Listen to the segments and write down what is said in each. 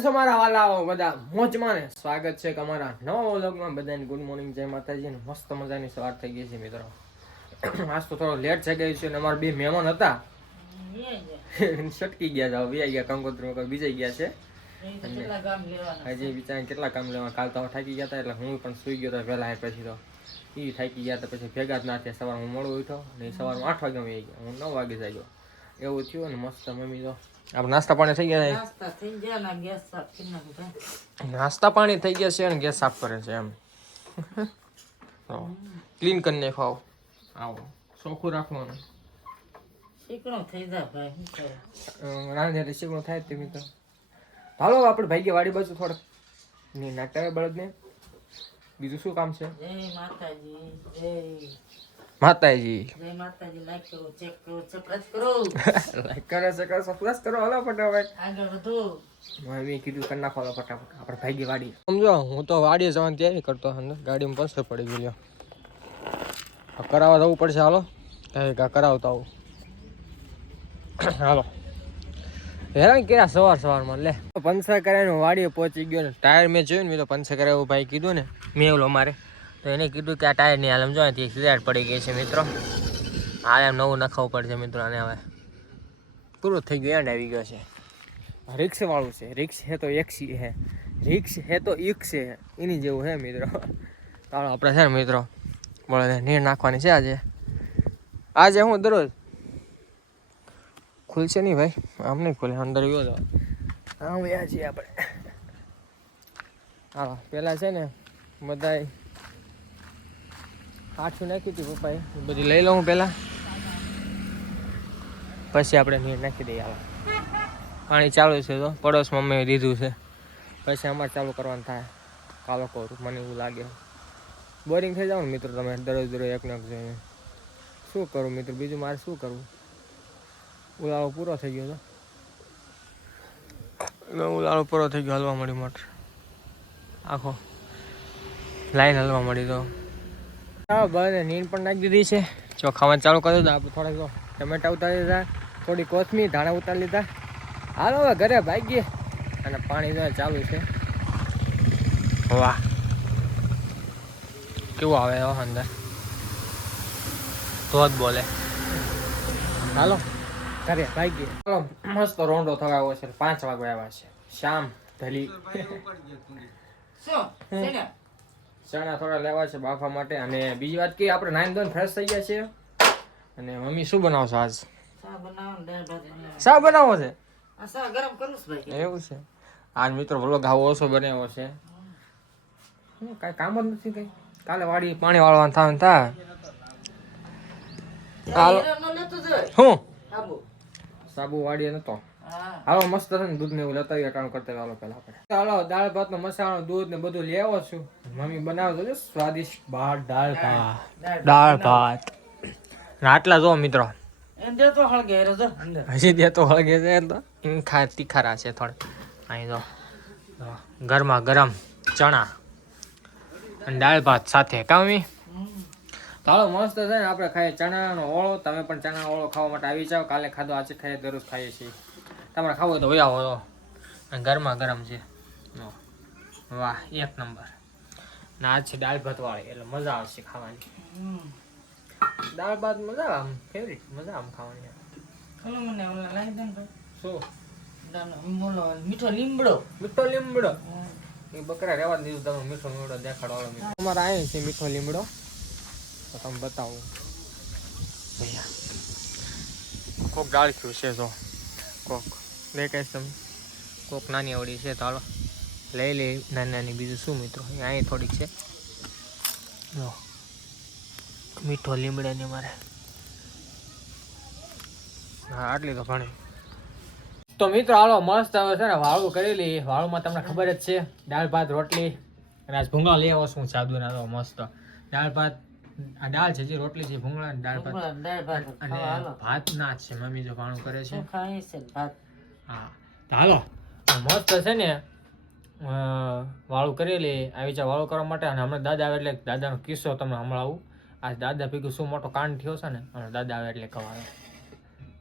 છો મારા વાલાઓ બધા મોજમાં ને સ્વાગત છે તમારા અમારા નવા વ્લોગમાં. બધાને ગુડ મોર્નિંગ જય માતાજી ને મસ્ત મજાની સવાર થઈ ગઈ છે મિત્રો. આજ તો થોડો લેટ થઈ ગયું છે અને અમારા બે મહેમાન હતા. છટકી ગયા હતા વ્યાઈ ગયા કંકોત્રી બીજાઈ ગયા છે. હજી બિચારા કેટલા કામ લેવા કાલ તો થાકી ગયા હતા એટલે હું પણ સુઈ ગયો હતો વહેલા પછી તો એ થાકી ગયા હતા પછી ભેગા જ ના થયા. સવારમાં હું મોડું ઉઠ્યો અને સવારમાં આઠ વાગે હું નવ વાગે જાગ્યો. એવું થયું ને મસ્ત મમ્મી તો આપણે નાસ્તા પાણી થઈ ગયા નાસ્તા થઈ ગયા ને ગેસ સાફ કરી નાખ્યું નાસ્તા પાણી થઈ ગયા છે અને ગેસ સાફ કરે છે એમ. ક્લીન કરીને ખાવ આવો. ચોખ્ખું રાખવાનું. હાલો આપણે ભાઈ ગયા વાડી બાજુ થોડક. ની નાખતા હોય બળદને. બીજું શું કામ છે? જય માતાજી જય. માતાજી. જય માતાજી લાઈક કરો ચેક કરો સબસ્ક્રાઇબ કરો. લાઈક કરે સબસ્ક્રાઇબ કરો હલો ફટાફટ. આગળ વધો. મેં કીધું કરી નાખો હાલો ફટાફટ. આપણે ભાઈ ગઈ વાડી સમજો હું તો વાડીએ જવાની તૈયારી કરતો હતો ગાડીમાં પંચર પડી ગયો કરાવવા જવું પડશે હાલો. કા કરાવતા આવું. હાલો. હેરાન કર્યા સવાર સવારમાં લે. પંચર કરાવીને વાડીએ પહોંચી ગયો ને ટાયર મેં જોયું ને મેં તો પંચર કરાવ્યું ભાઈ કીધું ને મેં ઓલો મારે. તો એને કીધું કે આ ટાયરની આલમ જો અહીંથી સિલાટ પડી ગઈ છે મિત્રો. આ એમ નવું નખાવું પડશે મિત્રો અને હવે. પૂરું થઈ ગયું એન્ડ આવી ગયો છે. રિક્ષવાળું છે. રિક્ષ હે તો એક્સી હે. રિક્ષ હે તો ઇક્સ હે એની જેવું હે મિત્રો. ચાલો આપણે છે ને મિત્રો બોલે નીર નાખવાની છે આજે. આજે હું દરરોજ ખુલશે નહીં ભાઈ? આમ નહીં ખુલે અંદર ગયો તો. આમ વ્યા છીએ આપણે. હા પહેલાં છે ને બધાય કાઠું નાખી હતી પપ્પાએ બધી લઈ લઉં પહેલાં. પછી આપણે નીર નાખી દઈએ હાલો પાણી ચાલુ છે તો પડોશ મમ્મીએ દીધું છે. પછી અમારે ચાલુ કરવાનું થાય. કાલો કરું મને એવું લાગે. બોરિંગ થઈ જાવ ને મિત્રો તમે દરરોજ દરરોજ એક એક જોઈને. શું કરું મિત્રો? બીજું મારે શું કરવું? ઉલાળો પૂરો થઈ ગયો તો? ઉલાળો પૂરો થઈ ગયો હલવા મળી મોટર આખો. લાઈન હલવા મળી તો. હા નીંદ પણ નાખી દીધી છે. ચોખામાં ચાલુ કરી દીધું. આપણે થોડાક ટમેટા ઉતારી દીધા, થોડી કોથમીર, ધાણા ઉતારી લીધા. હાલો, હવે ઘરે ભાગીએ અને પાણી જો ચાલુ છે. વાહ. કેવું આવે હો અંદર? તો જ બોલે. હાલો, ઘરે ભાગીએ. ચાલો, મસ્ત રોંડો થવાયો છે. પાંચ વાગે આવ્યા છે. શામ ધલી? ચણા થોડા લેવા છે બાફા માટે. અને બીજી વાત કે આપણે નાઈન ધોઈને ફ્રેશ થઈ ગયા છીએ. અને મમ્મી શું બનાવશો આજ? શા બનાવો છે? એવું છે. આજ મિત્રો વ્લોગ આવો ઓછો બનાવ્યો છે. હું કાંઈ કામ જ નથી કઈ. કાલે વાડી પાણી વાળવાનું થાય શું આબુ સાબુ. વાડીએ નતો. હા હાલો મસ્ત છે દૂધ ને એવું લેતા આવીએ કામ કરતા હાલો પેલા આપણે. હાલો દાળ ભાત નો મસાલો દૂધ ને બધું લેવો છું. મમ્મી બનાવતો છે સ્વાદિષ્ટ ભાત. દાળ ભાત દાળ ભાત. આટલા જો મિત્રો. હજી દે તો હળગે છે તો. એમ ખા તીખારા છે થોડે. અહીં જો, ગરમા ગરમ ચણા અને દાળ ભાત સાથે કામી ચાલો મસ્ત છે ને આપણે ખાઈએ ચણાનો ઓળો. તમે પણ ચણા ઓળો ખાવા માટે આવી જાઓ. કાલે ખાધો આજે ખાઈએ દરરોજ ખાઈએ છીએ. તમારે ખાવું હોય તો વયા અને ગરમા ગરમ છે. વાહ એક નંબર. ના છે દાળ ભાત વાળી એટલે મજા આવશે ખાવાની. દાળ ભાત મજા આમ ફેવરિટ મજા આમ ખાવાની ઓલો મને ઓલા લાવી દે ને શું? મીઠો લીમડો. મીઠો લીમડો? એ બકરા રહેવા દીધું તમે મીઠો લીમડો દેખાડો અમારે અહીં છે મીઠો લીમડો. તો તમે બતાવો. કોક ડાળખ્યું છે જો કોક. તમે કોક નાની આવડી છે તો હાલો. લઈ લે નાની નાની. બીજું શું મિત્રો? અહીંયા થોડીક છે. મીઠો લીમડાની મારે. હા આટલી તો ઘણી. તો મિત્રો હાલો મસ્ત હવે છે ને વાળું કરેલી વાળુમાં તમને ખબર જ છે દાળ ભાત રોટલી અને આજ ભૂંગળા લઈ આવો છું સાદુના તો મસ્ત. દાળ ભાત આ દાળ છે જે રોટલી છે ભૂંગળા દાળ ભાત. અને ભાત. ના છે મમ્મી જો ભાણું કરે છે. શું છે ભાત? હા. હાલો. મસ્ત છે ને વાળું કરેલી આવી છે વાળું કરવા માટે. અને હમણાં દાદા આવે એટલે દાદાનો કિસ્સો તમને સંભળાવું. આજ દાદા ભેગું શું મોટો કાંડ થયો છે ને અને દાદા આવે એટલે કવાયો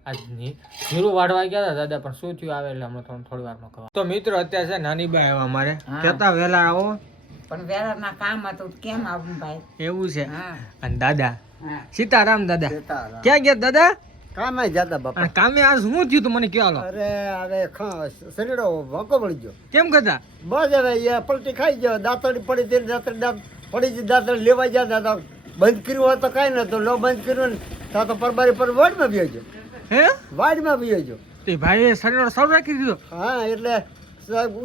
આજ જીરું વાળવા ગયા હતા દાદા પણ શું થયું આવે એટલે હમણાં તમને થોડી વારમાં કવા તો મિત્રો અત્યારે છે નાની બાઈ આવ્યા અમારે. હા. કેતા વહેલા આવો? પણ વેરાના કામ હતું કેમ આવું ભાઈ? એવું છે. અને દાદા? સીતારામ દાદા. ક્યાં ગયા દાદા? કામે જતા બાપા. કામે આજ શું થયું તું મને કયો અરે હવે ખ- શરીરો વાંકો પડી ગયો. કેમ કરતા? બસ હવે એ પલટી ખાઈ ગયો. દાંતડી પડી તે દાંતડી દાંત પડી ગઈ દાંતડી લેવા જતા હતા બંધ કર્યું હોય તો કાંઈ નતું ન બંધ કર્યું ને તો તો પરબારી પર વાડમાં બી ગયો. હે? વાડમાં બી ગયો. તે ભાઈએ શરીરો સારું રાખી દીધો. હા એટલે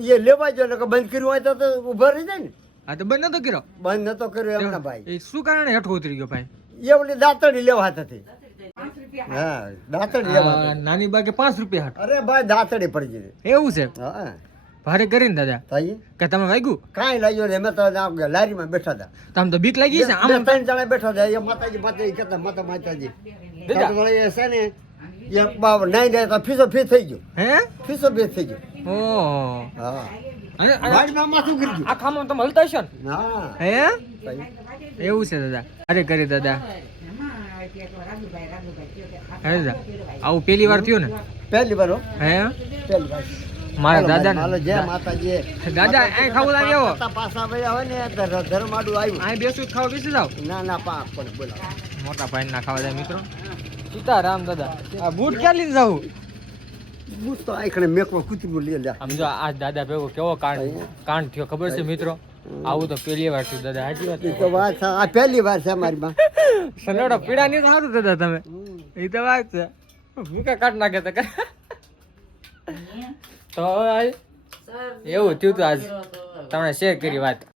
એ લેવા ગયો ને કે બંધ કર્યું હોય તો તો ઊભા રહી જાય ને. આ તો બંધ નતો કર્યો? બંધ નતો કર્યો એમના ભાઈ એ શું કારણે હેઠો ઉતરી ગયો ભાઈ? એ ઓલી દાંતડી લેવા હતી હા દાંતડી લેવા નાની બાગે પાંચ રૂપિયા હાટ. અરે ભાઈ દાંતડી પડી ગઈ. એવું છે? હા. ભારે કરીને દાદા? થાય કે તમે વાગ્યું? કાંઈ લાગ્યો ને અમે તો લારીમાં બેઠા હતા. તમે તો બીક લાગી છે? આમ ત્રણ જણા બેઠા હતા. એ માતાજી માતાજી કહેતા માતા માતાજી. દીદા. તો વળી એ છે ને એ બાપ નાઈ જાય તો ફીસો ફી થઈ ગયો. હે? ફીસો ફી થઈ ગયો. ઓહો. હા. અને અને વાડીમાં માથું ગીરી ગયું. આ ખામાં તમે હલતા છો ને? હે. ભાઈ. એવું છે દાદા. અરે કરી દાદા. હે આવું પેલી વાર થયું ને? પહેલી વાર હો, પહેલી વાર. મારા દાદા હાલો, જય માતાજી. દાદા અહીં ખાવું લાવી આવો. કરતા ભાઈ હોય ને ધર્માડું આવ્યું. અહીં બેસું ખાવા બેસી જાવ ના ના પા પણ બોલો મોટા ભાઈ ના ખાવા જાય મિત્રો. સીતારામ દાદા આ બૂટ ક્યાં લઈને જાવું? બુસ તો આઈકણે મેકવા કૂતરું લે લે આમ જો આ દાદા ભેગો કેવો કાંડ કાંડ થયો ખબર છે મિત્રો? આવું તો પેલી વાર થયું દાદા સાચી વાત તો વાત. આ પહેલી વાર છે અમારી માં. સનેડો પીડા નહીં સારું દાદા તમે. એ તો વાત છે. હું કા કાઢ નાખે તો તો એવું થયું તું આજ. તમને શેર કરી વાત.